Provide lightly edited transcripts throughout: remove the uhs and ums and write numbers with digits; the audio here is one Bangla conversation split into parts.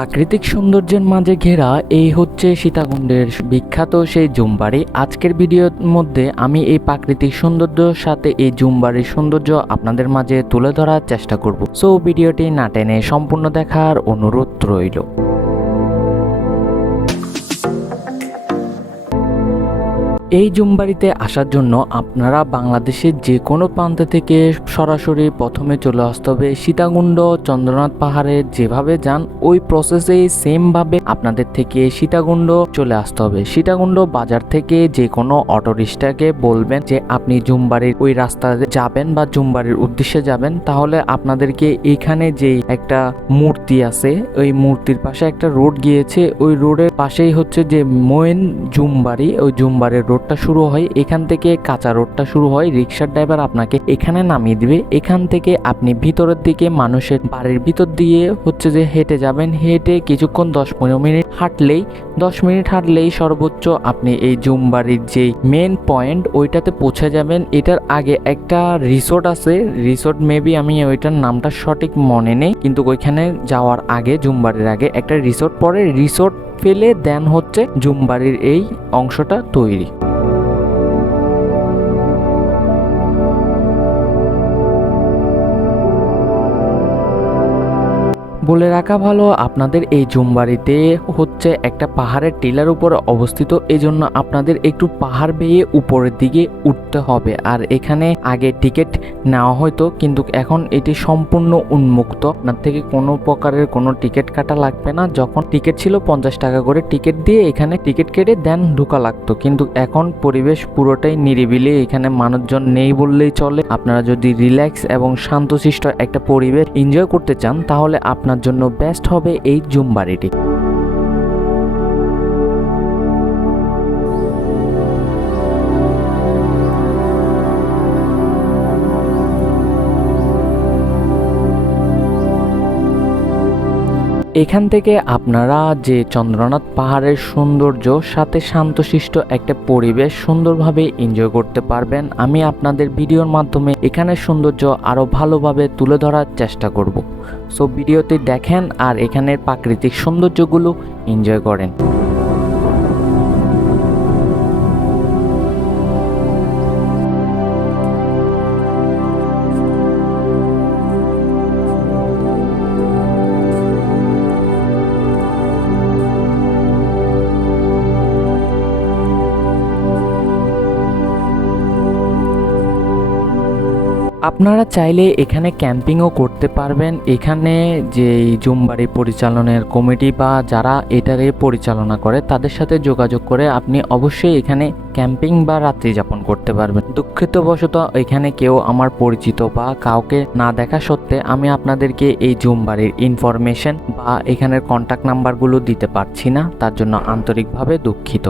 প্রাকৃতিক সৌন্দর্যের মাঝে ঘেরা এই হচ্ছে সীতাকুণ্ডের বিখ্যাত সেই জুমবাড়ি। আজকের ভিডিওর মধ্যে আমি এই প্রাকৃতিক সৌন্দর্যের সাথে এই জুমবাড়ির সৌন্দর্য আপনাদের মাঝে তুলে ধরার চেষ্টা করব। সো ভিডিওটি না টেনে সম্পূর্ণ দেখার অনুরোধ রইল। এই জুমবাড়িতে আসার জন্য আপনারা বাংলাদেশের যে কোনো প্রান্ত থেকে সরাসরি প্রথমে চলে আসতে হবে সীতাকুণ্ড চন্দ্রনাথ পাহাড়ে যেভাবে যান ওই প্রসেসেই সেমভাবে আপনাদের থেকে সীতাকুণ্ড চলে আসতে হবে। সীতাকুণ্ড বাজার থেকে যে কোনো অটোরিক্সাকে বলবেন যে আপনি জুমবাড়ির ওই রাস্তা যাবেন বা জুমবাড়ির উদ্দেশ্যে যাবেন, তাহলে আপনাদেরকে এখানে যে একটা মূর্তি আছে ওই মূর্তির পাশে একটা রোড গিয়েছে, ওই রোডের পাশেই হচ্ছে যে মেইন জুমবাড়ি, ওই জুমবাড়ির রোডটা শুরু হয় এখান থেকে, কাঁচা রোডটা শুরু হয়। রিক্সার ড্রাইভার আপনাকে এখানে নামিয়ে দিবে। এখান থেকে আপনি ভিতরের দিকে মানুষের বাড়ির ভিতর দিয়ে হচ্ছে যে হেঁটে যাবেন। হেঁটে কিছুক্ষণ 10-15 মিনিট হাঁটলেই 10 মিনিট হাঁটলেই সর্বোচ্চ আপনি এই জুমবাড়ির যে মেন পয়েন্ট ওইটাতে পৌঁছে যাবেন। এটার আগে একটা রিসোর্ট আছে, রিসোর্ট মেবি আমি ওইটার নামটা সঠিক মনে নেই, কিন্তু ওইখানে যাওয়ার আগে জুমবাড়ির আগে একটা রিসোর্ট পরে, রিসোর্ট ফেলে দেন হচ্ছে জুমবাড়ির এই অংশটা তৈরি। বলে রাখা ভালো, আপনাদের এই জুমবাড়িতে হচ্ছে একটা পাহাড়ের টিলার উপরে অবস্থিত, এজন্য আপনাদের একটু পাহাড় বেয়ে উপরের দিকে উঠতে হবে। আর এখানে আগে টিকিট নেওয়া হয়তো, কিন্তু এখন এটি সম্পূর্ণ উন্মুক্ত, আপনার থেকে কোনো প্রকারের কোনো টিকিট কাটা লাগবে না। যখন টিকিট ছিল 50 টাকা করে টিকিট দিয়ে এখানে টিকিট কেটে দেন ঢোকা লাগতো, কিন্তু এখন পরিবেশ পুরোটাই নিরিবিলি, এখানে মানুষজন নেই বললেই চলে। আপনারা যদি রিল্যাক্স এবং শান্তশিষ্ট একটা পরিবেশ এনজয় করতে চান তাহলে আপনার জন্য বেস্ট হবে এই জুমবাড়িটি। এখান থেকে আপনারা যে চন্দ্রনাথ পাহাড়ের সৌন্দর্য সাথে শান্তশিষ্ট একটা পরিবেশ সুন্দরভাবে এনজয় করতে পারবেন। আমি আপনাদের ভিডিওর মাধ্যমে এখানের সৌন্দর্য আরো ভালোভাবে তুলে ধরার চেষ্টা করব। সো ভিডিওতে দেখেন আর এখানের প্রাকৃতিক সৌন্দর্যগুলো এনজয় করেন। আপনারা চাইলে এখানে ক্যাম্পিংও করতে পারবেন। এখানে যে জুমবাড়ি পরিচালনার কমিটি বা যারা এটাকে পরিচালনা করে তাদের সাথে যোগাযোগ করে আপনি অবশ্যই এখানে ক্যাম্পিং বা রাত্রি যাপন করতে পারবেন। দুঃখিতবশত এখানে কেউ আমার পরিচিত বা কাউকে না দেখা সত্ত্বে আমি আপনাদেরকে এই জুমবাড়ির ইনফরমেশন বা এখানের কন্ট্যাক্ট নাম্বারগুলো দিতে পারছি না, তার জন্য আন্তরিকভাবে দুঃখিত।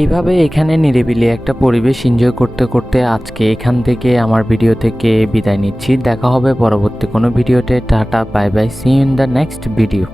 এইভাবে এখানে নিরিবিলি একটা পরিবেশ এনজয় করতে করতে আজকে এখান থেকে আমার ভিডিও থেকে বিদায় নিচ্ছি। দেখা হবে পরবর্তী কোনো ভিডিওতে। Tata, bye bye, see you in the next video.